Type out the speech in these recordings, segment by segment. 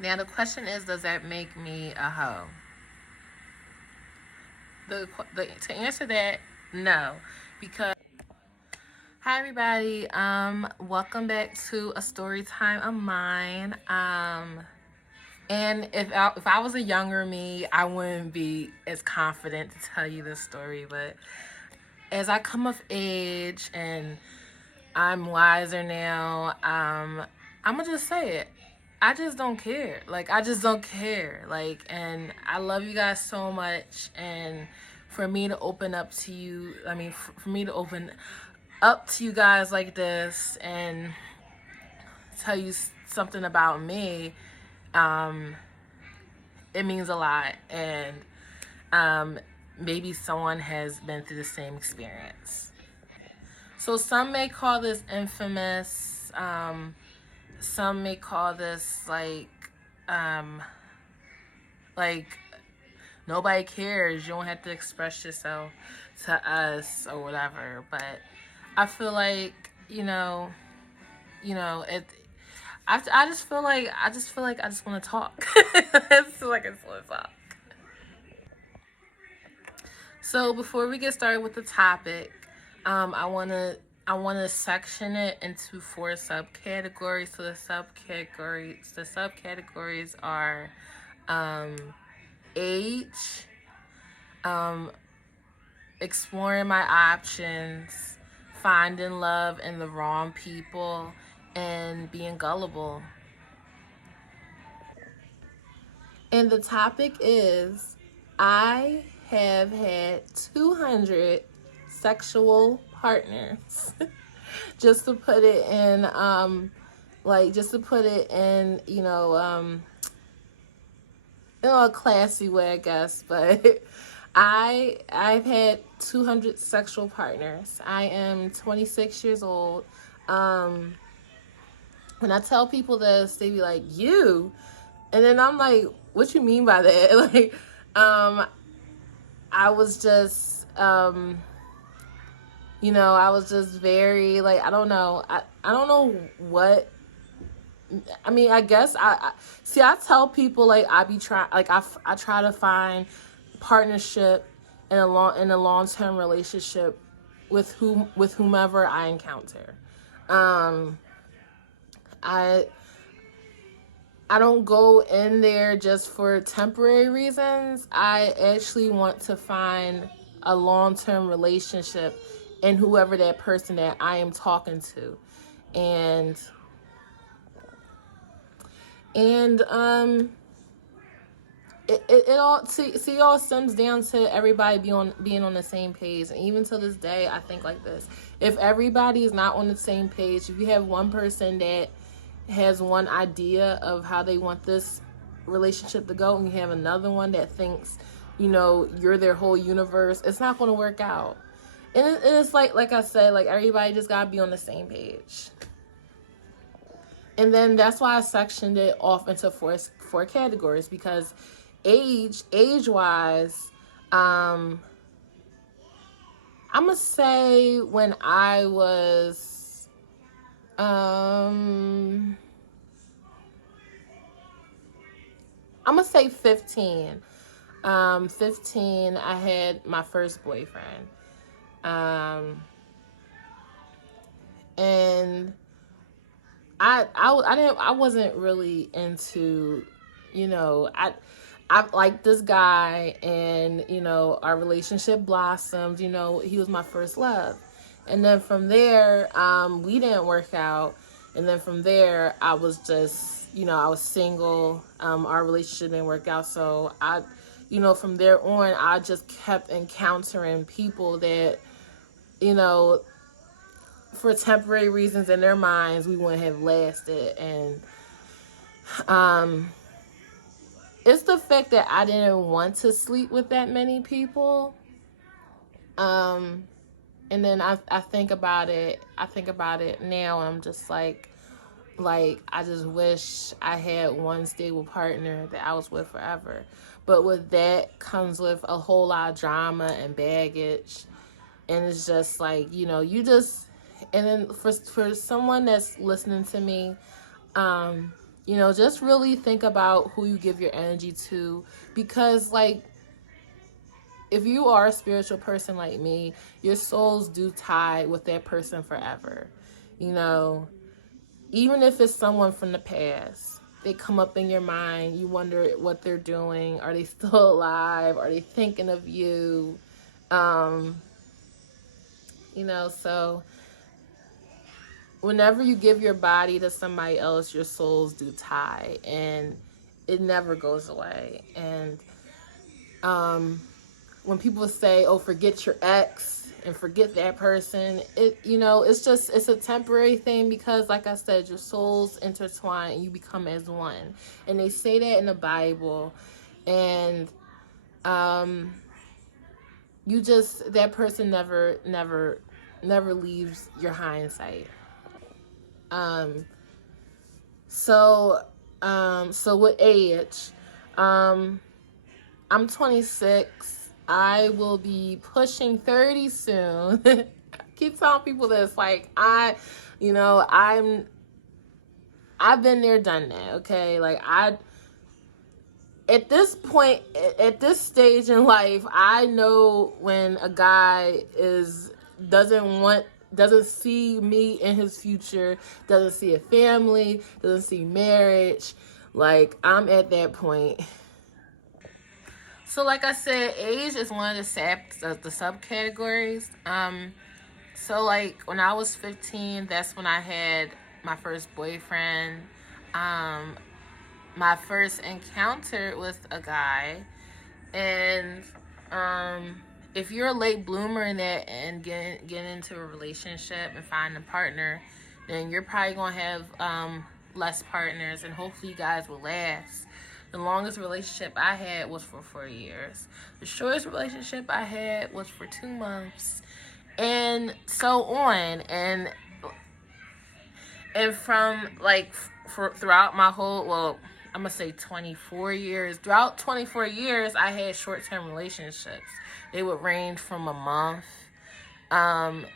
Now the question is, does that make me a hoe? To answer that, no, because hi everybody, welcome back to a story time of mine. And if I was a younger me, I wouldn't be as confident to tell you this story, but as I come of age and I'm wiser now, I'm gonna just say it. I just don't care. Like, I just don't care. Like, and I love you guys so much. And for me to open up to you, I mean, for me to open up to you guys like this and tell you something about me, um, it means a lot. And um, maybe someone has been through the same experience. So some may call this infamous. Some may call this um, like nobody cares. You don't have to express yourself to us or whatever. But I feel like it. I just feel like I just want to talk. I feel like I just want to talk. So before we get started with the topic, I wanna section it into four subcategories. So the subcategories are um, age, um, exploring my options, finding love in the wrong people, and being gullible. And the topic is I have had 200 sexual partners. Just to put it in, just to put it in, a classy way, I guess. But I've had 200 sexual partners. I am 26 years old. Um, when I tell people this, they be like, "You," and then I'm like, "What you mean by that?" Like, um, I was just, I was just very like, I don't know, I don't know what. I mean, I guess I see. I tell people like I be trying, like I try to find partnership in a long term relationship with whomever I encounter. Um, I I don't go in there just for temporary reasons. I actually want to find a long term relationship in whoever that person that I am talking to, and and it all see all stems down to everybody being on the same page. And even to this day, I think like this: if everybody is not on the same page, if you have one person that has one idea of how they want this relationship to go, and you have another one that thinks you're their whole universe, it's not going to work out. And it's like I said, like everybody just gotta be on the same page. And then that's why I sectioned it off into four categories, because age wise, I'm gonna say when I was I'm gonna say 15. 15, I had my first boyfriend. And I wasn't really into, I liked this guy, and our relationship blossomed. He was my first love, and then from there, we didn't work out, and then from there, I was just, I was single. Our relationship didn't work out, so from there on, I just kept encountering people that, you know, for temporary reasons in their minds, we wouldn't have lasted. And um, it's the fact that I didn't want to sleep with that many people. Um, and then I think about it. I think about it now, and I'm just like I just wish I had one stable partner that I was with forever. But with that comes with a whole lot of drama and baggage, and it's just like, you just. And then for someone that's listening to me, just really think about who you give your energy to, because like, if you are a spiritual person like me, your souls do tie with that person forever. You know, even if it's someone from the past, they come up in your mind. You wonder what they're doing. Are they still alive? Are they thinking of you? Um, so whenever you give your body to somebody else, your souls do tie, and it never goes away. And when people say, "Oh, forget your ex and forget that person," it's a temporary thing, because like I said, your souls intertwine and you become as one. And they say that in the Bible. And that person never leaves your hindsight. Um so with age, I'm 26. I will be pushing 30 soon. Keep telling people this. Like, I've been there, done that. Okay. Like, at this point, at this stage in life, I know when a guy doesn't see me in his future, doesn't see a family, doesn't see marriage. Like, I'm at that point. So, like I said, age is one of the subcategories. So like when I was 15, that's when I had my first boyfriend. Um, my first encounter with a guy, and if you're a late bloomer in that and get into a relationship and find a partner, then you're probably gonna have less partners, and hopefully you guys will last. The longest relationship I had was for 4 years. The shortest relationship I had was for 2 months, and so on. And from like throughout my whole, well, I'm gonna say 24 years. Throughout 24 years, I had short-term relationships. They would range from a month, um,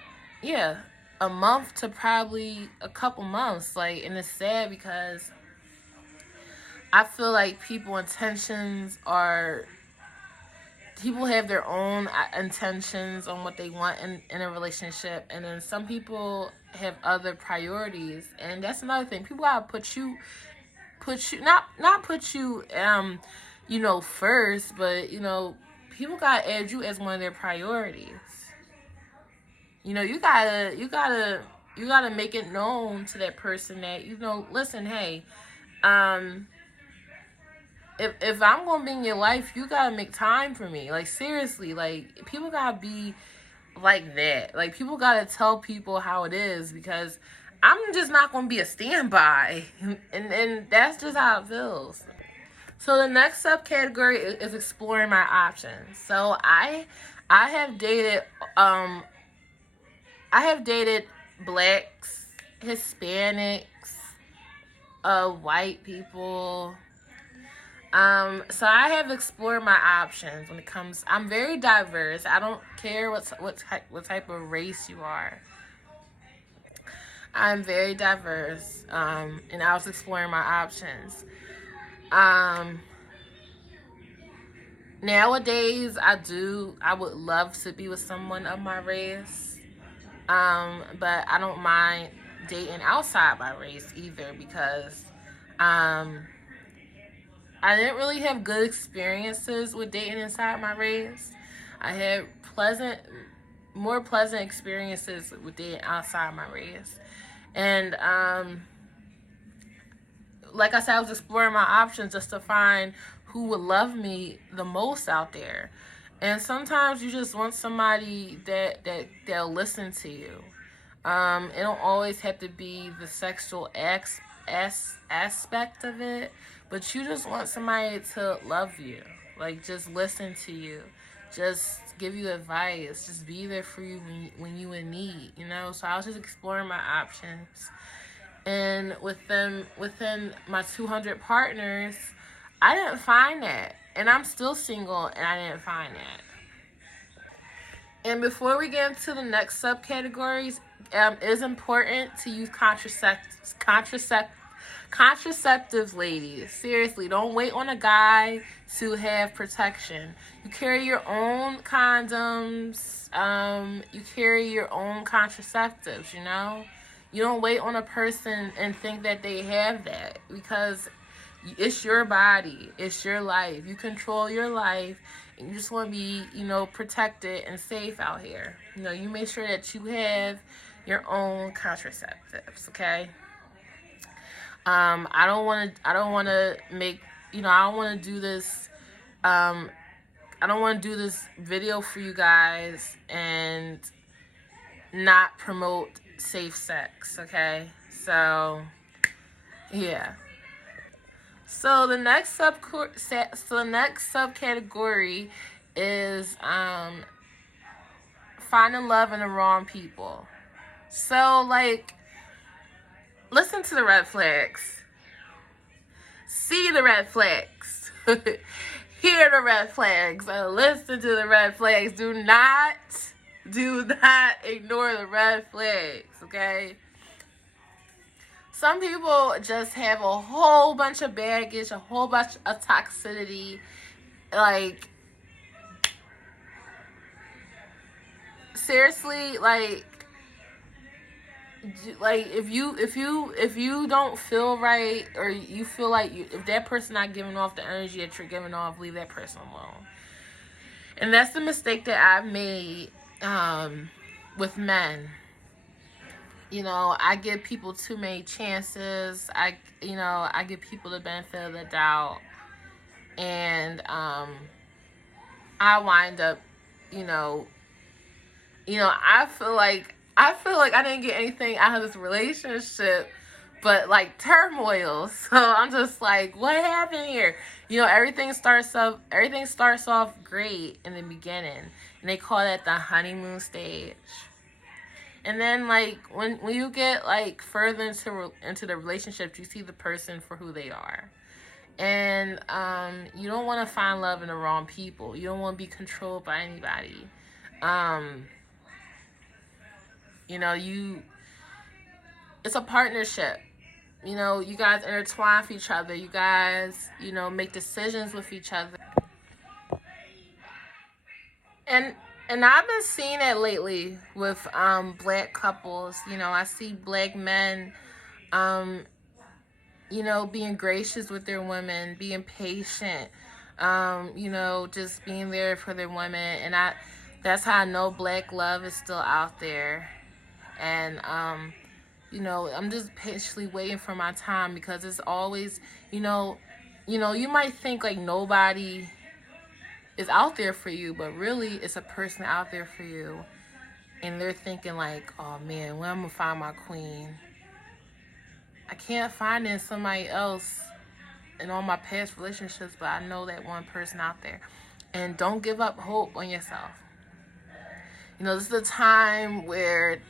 yeah, a month to probably a couple months. Like, and it's sad because I feel like people have their own intentions on what they want in a relationship, and then some people have other priorities, and that's another thing. People gotta put you not put you first, but people gotta add you as one of their priorities. You gotta make it known to that person that, listen, hey, if I'm gonna be in your life, you gotta make time for me. Like, seriously, like, people gotta be like that. Like, people gotta tell people how it is, because I'm just not gonna be a standby, and that's just how it feels. So the next subcategory is exploring my options. So I have dated blacks, Hispanics, white people. So I have explored my options when it comes. I'm very diverse. I don't care what type of race you are. I'm very diverse. And I was exploring my options. Nowadays, I would love to be with someone of my race. But I don't mind dating outside my race either, because I didn't really have good experiences with dating inside my race. I had more pleasant experiences with dating outside my race. And like I said, I was exploring my options just to find who would love me the most out there. And sometimes you just want somebody that'll listen to you. It don't always have to be the sexual aspect of it, but you just want somebody to love you, like, just listen to you, just give you advice, just be there for you when you in need, So I was just exploring my options, and within my 200 partners, I didn't find that, and I'm still single, and I didn't find that. And before we get into the next subcategories, it is important to use contraceptives Contraceptives, ladies. Seriously, don't wait on a guy to have protection. You carry your own condoms. You carry your own contraceptives, you know? You don't wait on a person and think that they have that, because it's your body. It's your life. You control your life, and you just want to be, protected and safe out here. You make sure that you have your own contraceptives, okay? I don't want to make, I don't want to do this, I don't want to do this video for you guys and not promote safe sex, okay? So, yeah. So the next subcategory is finding love in the wrong people. So, like, listen to the red flags. See the red flags. Hear the red flags. And listen to the red flags. Do not ignore the red flags, okay? Some people just have a whole bunch of baggage, a whole bunch of toxicity. Like, seriously, like if you don't feel right, or you feel like if that person not giving off the energy that you're giving off, leave that person alone. And that's the mistake that I've made with men. I give people too many chances. I give people the benefit of the doubt, and I wind up, I feel like I didn't get anything out of this relationship, but like turmoil. So I'm just like, what happened here? Everything starts off great in the beginning, and they call that the honeymoon stage. And then, like, when you get, like, further into the relationship, you see the person for who they are. And you don't want to find love in the wrong people. You don't want to be controlled by anybody. It's a partnership. You guys intertwine with each other. You guys, make decisions with each other. And I've been seeing that lately with black couples. I see black men, being gracious with their women, being patient, just being there for their women. And that's how I know black love is still out there. And, I'm just patiently waiting for my time, because it's always, you might think like nobody is out there for you, but really it's a person out there for you, and they're thinking like, oh man, when I'm gonna find my queen? I can't find it in somebody else in all my past relationships, but I know that one person out there. And don't give up hope on yourself. This is the time where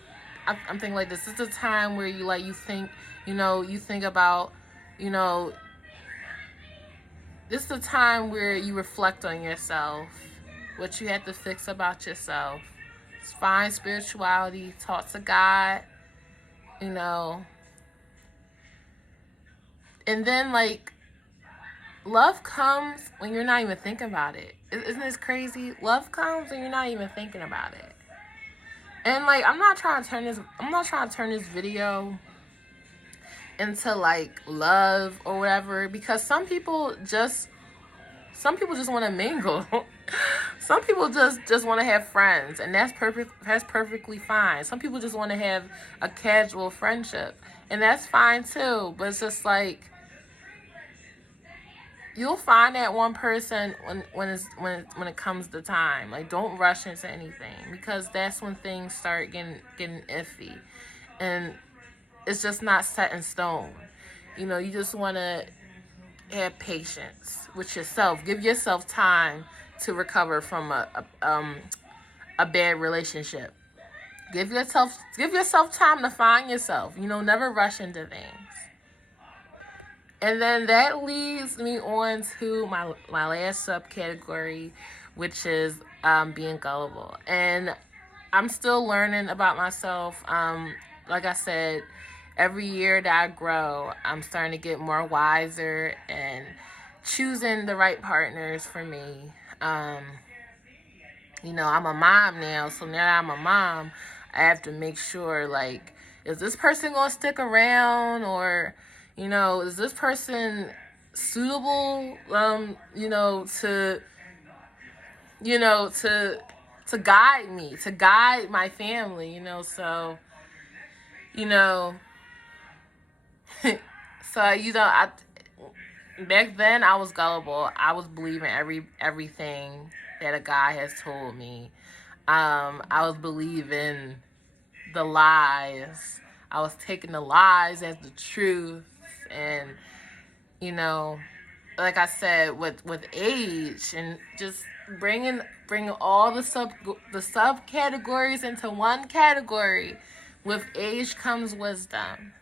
I'm thinking like this is the time where you think about, this is the time where you reflect on yourself, what you have to fix about yourself. Find spirituality, talk to God, and then, like, love comes when you're not even thinking about it. Isn't this crazy? Love comes when you're not even thinking about it. And, like, I'm not trying to turn this video into like love or whatever, because some people just want to mingle. Some people just want to have friends, and that's perfectly fine. Some people just want to have a casual friendship, and that's fine too. But it's just like, you'll find that one person when it comes to time. Like, don't rush into anything, because that's when things start getting iffy, and it's just not set in stone. You just want to have patience with yourself. Give yourself time to recover from a bad relationship. Give yourself time to find yourself. Never rush into things. And then that leads me on to my last subcategory, which is being gullible. And I'm still learning about myself. Like I said, every year that I grow, I'm starting to get more wiser and choosing the right partners for me. You know, I'm a mom now, so now that I'm a mom, I have to make sure, like, is this person going to stick around, or, you know, is this person suitable, to guide me, to guide my family, so, you know, so, back then I was gullible. I was believing everything that a guy has told me. I was believing the lies. I was taking the lies as the truth, and like I said, with age and just bringing all the subcategories into one category. With age comes wisdom.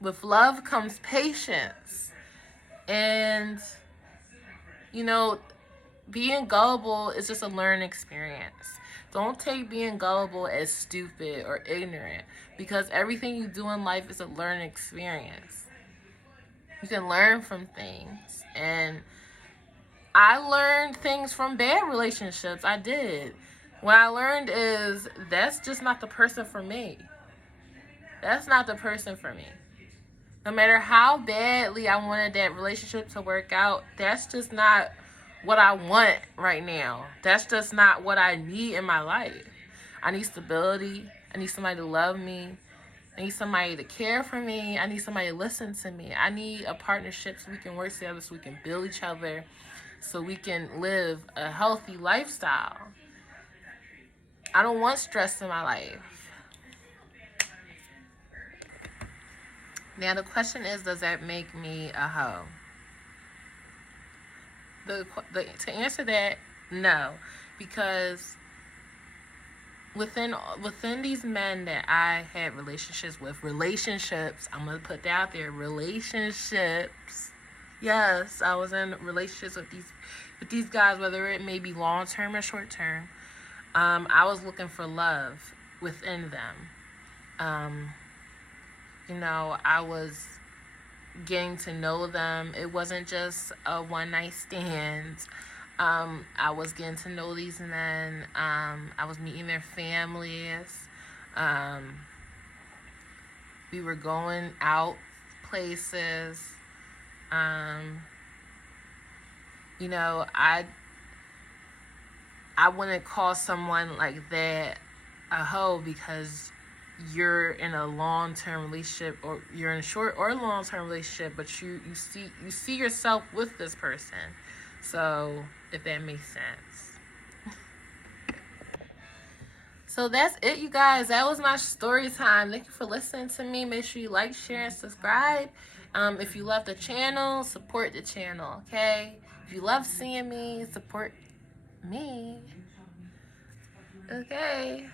With love comes patience, and being gullible is just a learning experience. Don't take being gullible as stupid or ignorant, because everything you do in life is a learning experience. You can learn from things. And I learned things from bad relationships. I did. What I learned is that's just not the person for me. That's not the person for me. No matter how badly I wanted that relationship to work out, that's just not what I want right now. That's just not what I need in my life. I need stability. I need somebody to love me. I need somebody to care for me. I need somebody to listen to me. I need a partnership so we can work together, so we can build each other, so we can live a healthy lifestyle. I don't want stress in my life. Now, the question is, does that make me a hoe? To answer that, no. Because within these men that I had relationships with, I'm going to put that out there, relationships. Yes, I was in relationships with these guys, whether it may be long-term or short-term. I was looking for love within them. I was getting to know them. It wasn't just a one-night stand. I was getting to know these men. I was meeting their families. We were going out places. I wouldn't call someone like that a hoe because you're in a long-term relationship, or you're in a short or long-term relationship, but you see yourself with this person. So, if that makes sense. So that's it, you guys. That was my story time. Thank you for listening to me. Make sure you like, share, and subscribe. If you love the channel, support the channel, okay? If you love seeing me, support me. Okay.